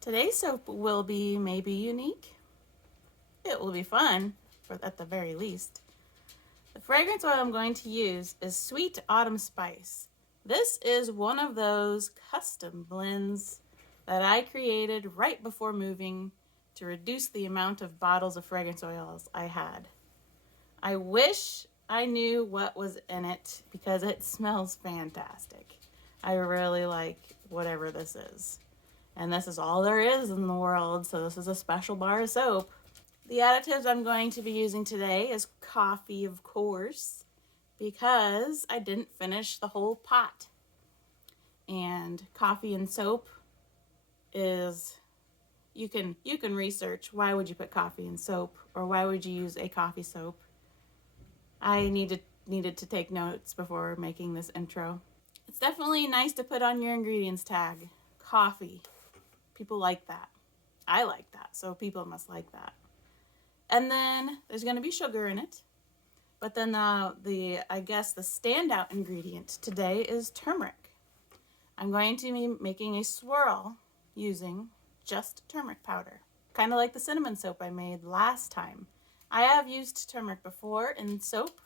Today's soap will be maybe unique. It will be fun, at the very least. The fragrance oil I'm going to use is Sweet Autumn Spice. This is one of those custom blends that I created right before moving to reduce the amount of bottles of fragrance oils I had. I wish I knew what was in it because it smells fantastic. I really like whatever this is. And this is all there is in the world, so this is a special bar of soap. The additives I'm going to be using today is coffee, of course, because I didn't finish the whole pot. And coffee and soap is, you can research why would you put coffee in soap, or why would you use a coffee soap. I needed to take notes before making this intro. It's definitely nice to put on your ingredients tag. Coffee. People like that. I like that, so people must like that. And then there's going to be sugar in it. But then the standout ingredient today is turmeric. I'm going to be making a swirl using just turmeric powder. Kind of like the cinnamon soap I made last time. I have used turmeric before in soap.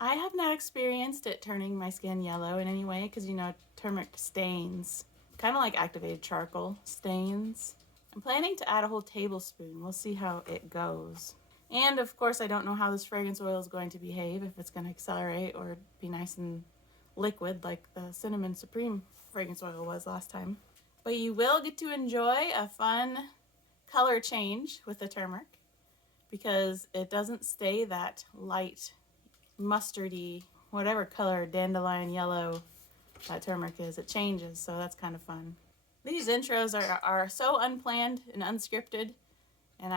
I have not experienced it turning my skin yellow in any way because, turmeric stains. Kind of like activated charcoal stains. I'm planning to add a whole tablespoon. We'll see how it goes. And of course, I don't know how this fragrance oil is going to behave, if it's going to accelerate or be nice and liquid like the Cinnamon Supreme fragrance oil was last time. But you will get to enjoy a fun color change with the turmeric because it doesn't stay that light, mustardy, whatever color, dandelion yellow that turmeric is. It changes, so that's kind of fun. These intros are so unplanned and unscripted, and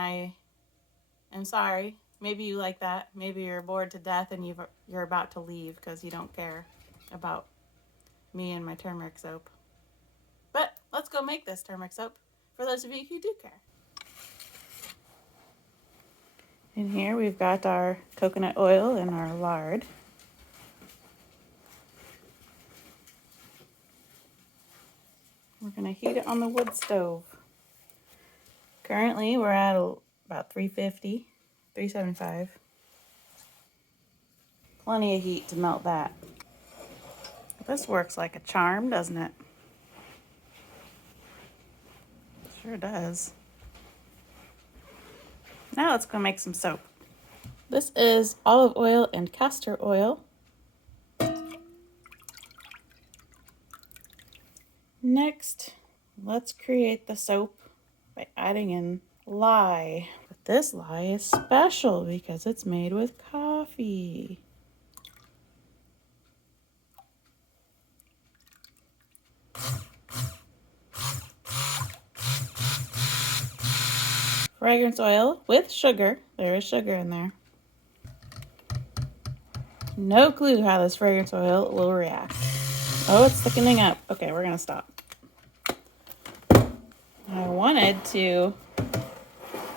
I'm sorry. Maybe you like that. Maybe you're bored to death and you're about to leave because you don't care about me and my turmeric soap. But let's go make this turmeric soap for those of you who do care. In here we've got our coconut oil and our lard. We're going to heat it on the wood stove. Currently we're at about 350, 375. Plenty of heat to melt that. This works like a charm, doesn't it? Sure does. Now let's go make some soap. This is olive oil and castor oil. Next, let's create the soap by adding in lye. But this lye is special because it's made with coffee. Fragrance oil with sugar. There is sugar in there. No clue how this fragrance oil will react. Oh, it's thickening up. Okay, we're gonna stop. I wanted to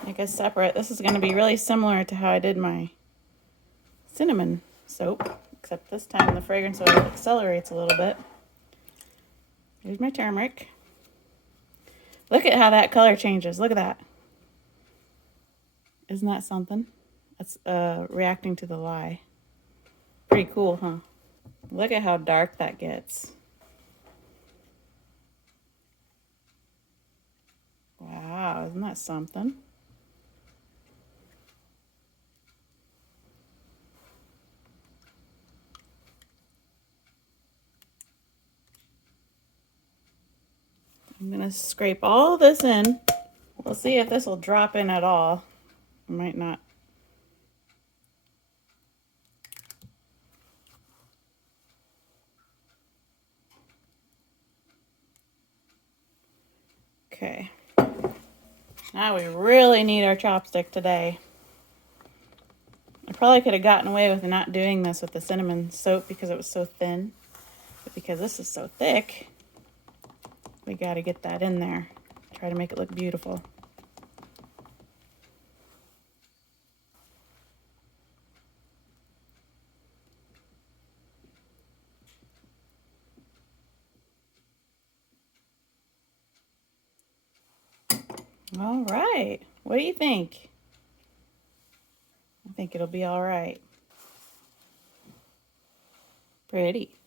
make a separate. This is gonna be really similar to how I did my cinnamon soap, except this time the fragrance oil accelerates a little bit. Here's my turmeric. Look at how that color changes. Look at that. Isn't that something? That's reacting to the lye. Pretty cool, huh? Look at how dark that gets. Wow, isn't that something? I'm going to scrape all this in. We'll see if this will drop in at all. It might not. Okay. Now we really need our chopstick today. I probably could have gotten away with not doing this with the cinnamon soap because it was so thin. But because this is so thick, we got to get that in there. Try to make it look beautiful. All right. What do you think? I think it'll be all right. Pretty.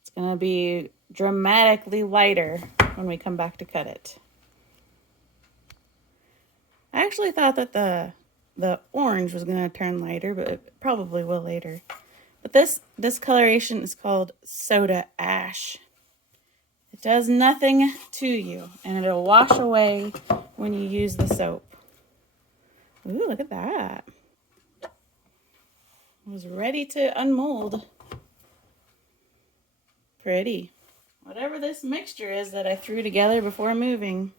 It's going to be dramatically lighter when we come back to cut it. I actually thought that the orange was going to turn lighter, but it probably will later. But this coloration is called soda ash. It does nothing to you, and it'll wash away when you use the soap. Ooh, look at that. It was ready to unmold. Pretty. Whatever this mixture is that I threw together before moving,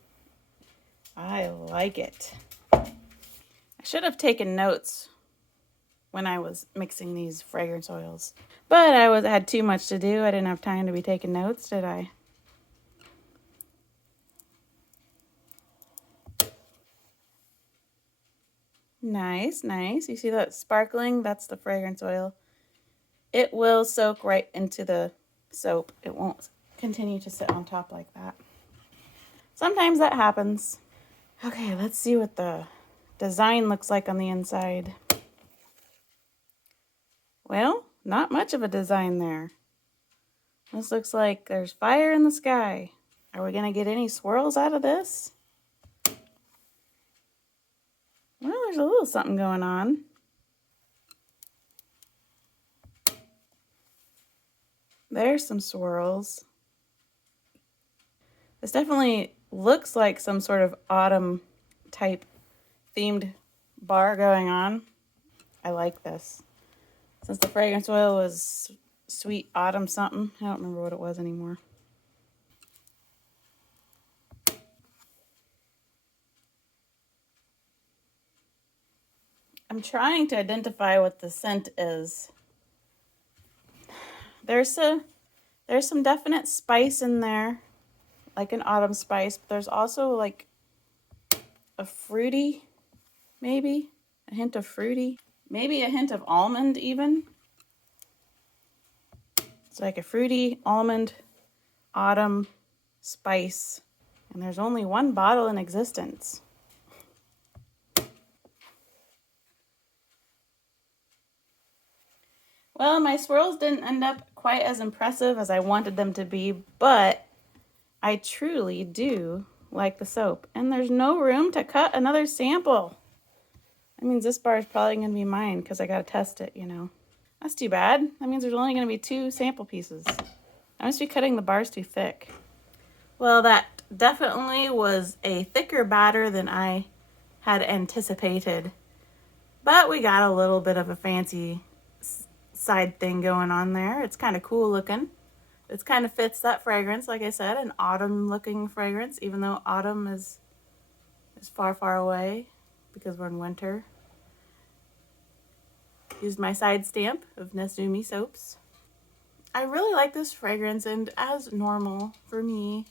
I like it. I should have taken notes when I was mixing these fragrance oils, but I had too much to do. I didn't have time to be taking notes, did I? Nice, nice. You see that sparkling? That's the fragrance oil. It will soak right into the soap. It won't continue to sit on top like that. Sometimes that happens. Okay, let's see what the design looks like on the inside. Well, not much of a design there. This looks like there's fire in the sky. Are we going to get any swirls out of this? Well, there's a little something going on. There's some swirls. This definitely looks like some sort of autumn type themed bar going on. I like this. Since the fragrance oil was sweet autumn something, I don't remember what it was anymore. I'm trying to identify what the scent is. There's some definite spice in there, like an autumn spice, but there's also like a fruity, maybe a hint of fruity, maybe a hint of almond even. It's like a fruity almond autumn spice, and there's only one bottle in existence. Well, my swirls didn't end up quite as impressive as I wanted them to be, but I truly do like the soap. And there's no room to cut another sample. That means this bar is probably going to be mine because I got to test it, you know. That's too bad. That means there's only going to be 2 sample pieces. I must be cutting the bars too thick. Well, that definitely was a thicker batter than I had anticipated. But we got a little bit of a fancy side thing going on there. It's kind of cool looking. It kind of fits that fragrance, like I said, an autumn looking fragrance, even though autumn is far, far away because we're in winter. Used my side stamp of Nezumi soaps. I really like this fragrance, and as normal for me,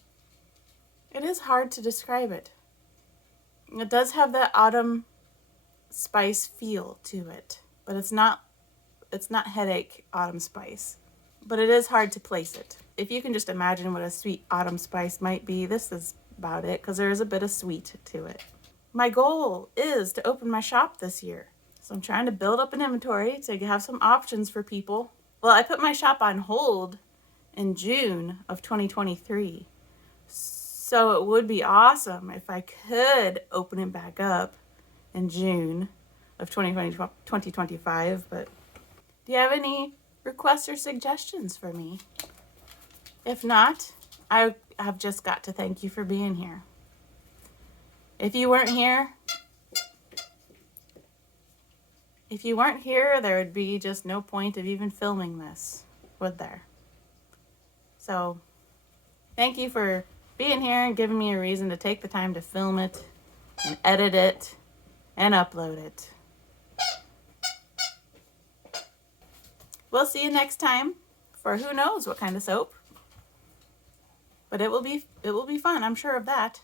it is hard to describe it. It does have that autumn spice feel to it, but it's not headache autumn spice, but it is hard to place it. If you can just imagine what a sweet autumn spice might be, this is about it, because there is a bit of sweet to it. My goal is to open my shop this year, so I'm trying to build up an inventory to have some options for people. Well, I put my shop on hold in June of 2023, so it would be awesome if I could open it back up in June of 2025, but do you have any requests or suggestions for me? If not, I have just got to thank you for being here. If you weren't here, there would be just no point of even filming this, would there? So, thank you for being here and giving me a reason to take the time to film it and edit it and upload it. We'll see you next time for who knows what kind of soap. But it will be fun, I'm sure of that.